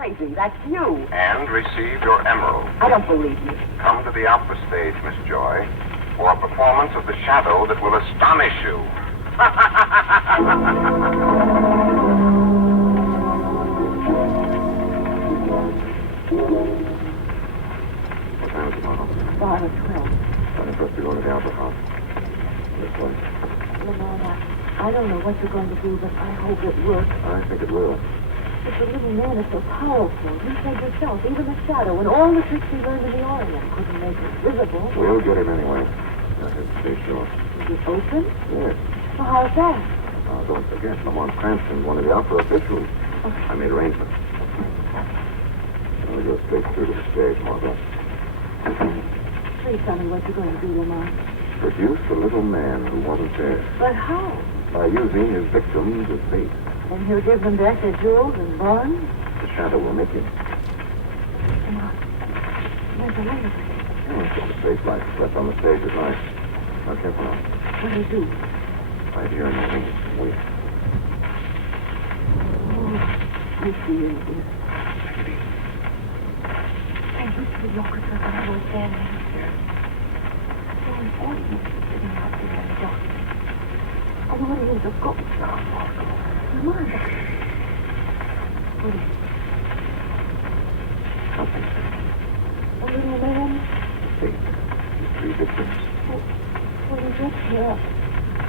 crazy. That's you. And receive your emerald. I don't believe you. Come to the opera stage, Miss Joy, for a performance of The Shadow that will astonish you. What time is it, Margot? 5 or 12. Time for us to go to the opera house. This way. Lamont, I don't know what you're going to do, but I hope it works. I think it will. But the little man is so powerful. You said yourself, even the shadow and all the tricks he learned in the Orient couldn't make him visible. We'll get him anyway. Now, head stage door. Is it open? Yes. Well, how's that? Now, don't forget, Lamont Cranston, one of the opera officials. I made arrangements. Now we go straight through to the stage, Margot. Please tell me what you're going to do, Lamont. Produce the little man who wasn't there But how? by using his victims as bait. And he'll give them back their jewels and bonds? The shadow will make him. Lamont, there's a light. The stage light left on the stage at night. Now, careful now. What do you do? Right here in the wings. Wait. Oh, I see you. And you see look at the little standing. Yes. So an audience sitting out there in the dark. An audience of ghosts. Come on. What is it? Something. A little man? Eight. His three victims. What is it here?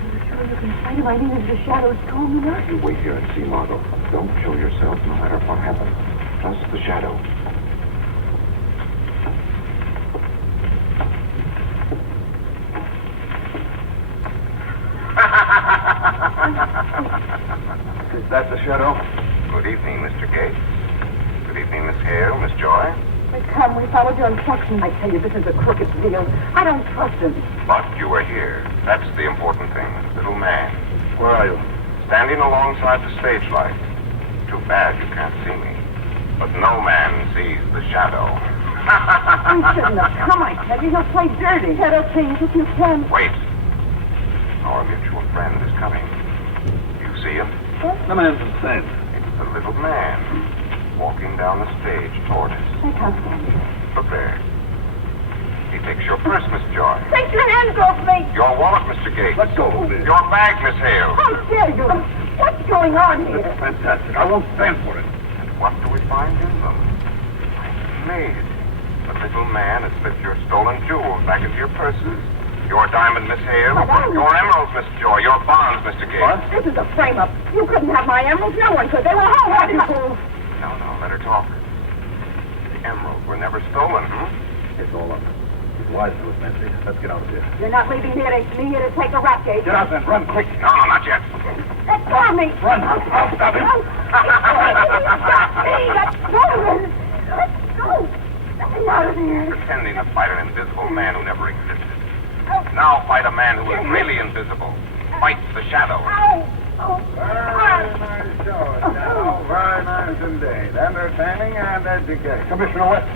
You're sure you can find him? I mean, is the shadow strong enough? You wait here and see, Margot. Don't show yourself no matter what happens. Trust the shadow. Is that the shadow? Good evening, Mr. Gates. Good evening, Miss Hale, Miss Joy. Come, we followed your instructions. I tell you, this is a crooked deal. I don't trust him. But you are here. That's the important thing, little man. Where are you? Standing alongside the stage light. Too bad you can't see me. But no man sees the shadow. We shouldn't have come, I tell you. He'll play dirty. Better things if you can. Wait. Our mutual friend is coming. You see him? The man's insane. It's the little man walking down the stage toward us. I can't stand it. Look there. He takes your purse, Miss Joy. Take your hands off me! Your wallet, Mr. Gates. Let go of me. Your bag, Miss Hale. How dare you? What's going on here? Fantastic. I won't stand for it. And what do we find in them? I'm amazed. The little man has slipped your stolen jewels back into your purses. Your diamond, Miss Hale. Your emeralds, Miss Joy. Your bonds, Mr. Gates. What? This is a frame-up. You couldn't have my emeralds. No one could. They were all right, you fool. No, let her talk. The emeralds were never stolen, It's all up. He's wise to it, Nancy. Let's get out of here. You're not leaving me here to take a rat case. Get out then. Run quick. No, not yet. Let go of me. Run. I'll stop him. Stop me. Let go of me. Let go. Let me out of here. Pretending to fight an invisible man who never existed. Now fight a man who is really invisible. Fight the shadow. Very nice show, Shadow. Very nice indeed. Entertaining and educational. Commissioner West.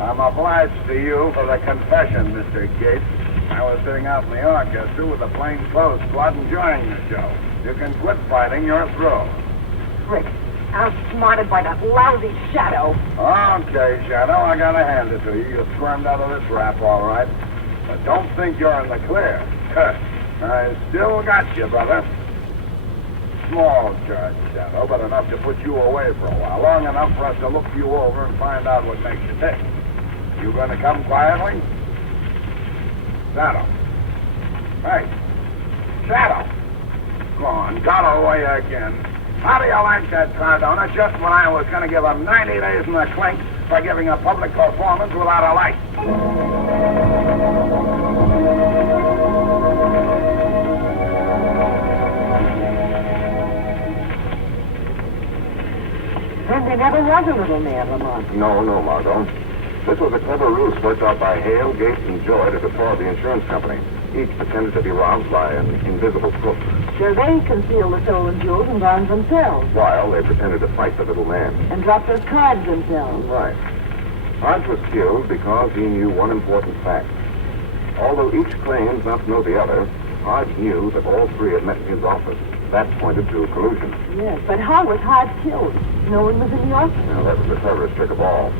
I'm obliged to you for the confession, Mr. Gates. I was sitting out in the orchestra with the plainclothes squad enjoying the show. You can quit fighting. You're through. Frick. Outsmarted by that lousy shadow. Okay, Shadow, I gotta hand it to you. You squirmed out of this rap, all right. But don't think you're in the clear. I still got you, brother. Small charge, Shadow, but enough to put you away for a while. Long enough for us to look you over and find out what makes you tick. You gonna come quietly? Shadow. Hey. Shadow. Go on, got away again. How do you like that, Cardona? Just when I was gonna give him 90 days in the clink for giving a public performance without a light. Then there never was a little man, Lamont. No, Margot. This was a clever ruse worked out by Hale, Gates, and Joy to defraud the insurance company. Each pretended to be robbed by an invisible crook, So they concealed the stolen jewels and bonds themselves, while they pretended to fight the little man. and dropped those cards themselves. Right. Hodge was killed because he knew one important fact. Although each claims not to know the other, Hodge knew that all three had met in his office. That pointed to collusion. Yes, but how was Hodge killed? No one was in the office. Now, that was the cleverest trick of all.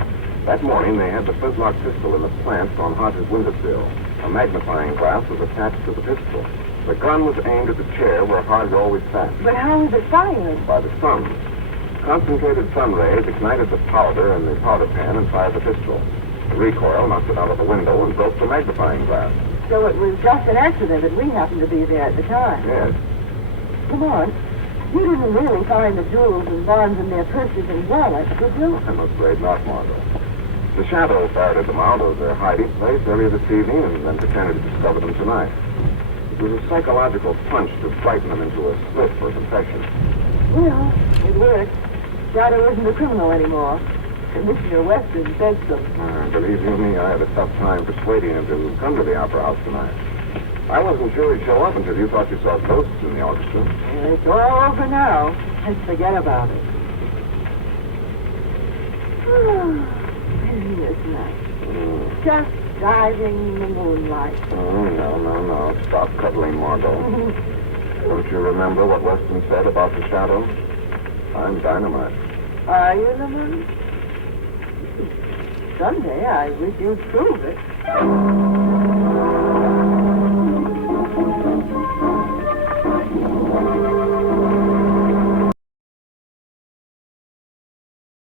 That morning, they had the flintlock pistol in the plant on Hodge's windowsill. A magnifying glass was attached to the pistol. The gun was aimed at the chair where Hodge always sat. But how was it fired? By the sun. Concentrated sun rays ignited the powder in the powder pan and fired the pistol. The recoil knocked it out of the window and broke the magnifying glass. So it was just an accident that we happened to be there at the time. Yes. Come on. You didn't really find the jewels and bonds in their purses and wallets, did you? I'm afraid not, Margot. The Shadow ferreted them out of their hiding place earlier this evening and then pretended to discover them tonight. It was a psychological punch to frighten them into a slip for confession. Well, it worked. Shadow isn't a criminal anymore. Commissioner Weston said so. Believe you me, I had a tough time persuading him to come to the Opera House tonight. I wasn't sure he'd show up until you thought you saw ghosts in the orchestra. Well, it's all over now. Let's forget about it. Isn't this nice? Just diving in the moonlight. Oh, no. Stop cuddling, Margot. Don't you remember what Weston said about the Shadow? I'm dynamite. Are you the moon? Someday I wish you'd prove it.